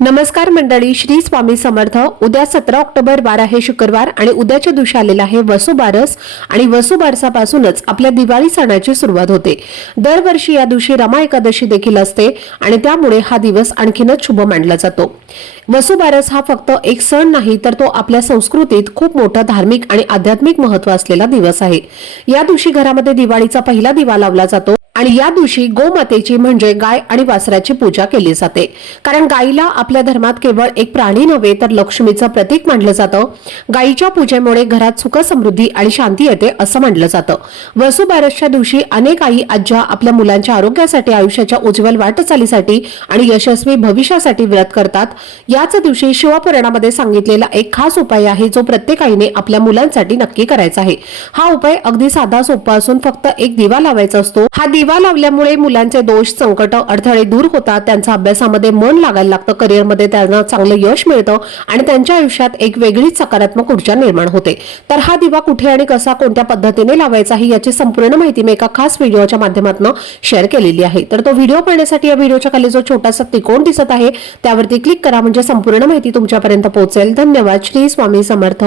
नमस्कार मंडळी, श्री स्वामी समर्थ। उद्या 17 ऑक्टोबर 12 हे शुक्रवार आणि उद्याच्या दिवशी आलेला आहे वसुबारस आणि वसुबारसापासूनच आपल्या दिवाळी सणाची सुरुवात होते। दरवर्षी या दिवशी रमा एकादशी देखील असते आणि त्यामुळे हा दिवस आणखीनच शुभ मानला जातो। वसुबारस हा फक्त एक सण नाही तर तो आपल्या संस्कृतीत खूप मोठा धार्मिक आणि आध्यात्मिक महत्त्व असलेला दिवस आहे। या दिवशी घरामध्ये दिवाळीचा पहिला दिवा लावला जातो आणि या दिवशी गोमातेची म्हणजे गाय आणि वासराची पूजा केली जाते, कारण गायीला आपल्या धर्मात केवळ एक प्राणी नव्हे तर लक्ष्मीचं प्रतीक मानलं जातं। गायीच्या पूजेमुळे घरात सुख समृद्धी आणि शांती येते असं मानलं जातं। वसुबारसच्या दिवशी अनेक आई आज्या आपल्या मुलांच्या आरोग्यासाठी, आयुष्याच्या उज्ज्वल वाटचालीसाठी आणि यशस्वी भविष्यासाठी व्रत करतात। याच दिवशी शिवपुराणामध्ये सांगितलेला एक खास उपाय आहे जो प्रत्येक आईने आपल्या मुलांसाठी नक्की करायचा आहे। हा उपाय अगदी साधा सोपा असून फक्त एक दिवा लावायचा असतो। हा दिवा लावल्यामुळे मुलांचे दोष, संकट, अडथळे दूर होतात, त्यांच्या अभ्यासामध्ये मन लागायला लागतं, करिअरमध्ये त्यांना चांगलं यश मिळतं आणि त्यांच्या आयुष्यात एक वेगळीच सकारात्मक ऊर्जा निर्माण होते। तर हा दिवा कुठे आणि कसा, कोणत्या पद्धतीने लावायचा आहे याची संपूर्ण माहिती मी एका खास व्हिडिओच्या माध्यमातून शेअर केलेली आहे। तर तो व्हिडिओ पाहण्यासाठी या व्हिडिओच्या खाली जो छोटासा त्रिकोण दिसत आहे त्यावरती क्लिक करा, म्हणजे संपूर्ण माहिती तुमच्यापर्यंत पोहोचेल। धन्यवाद। श्री स्वामी समर्थ।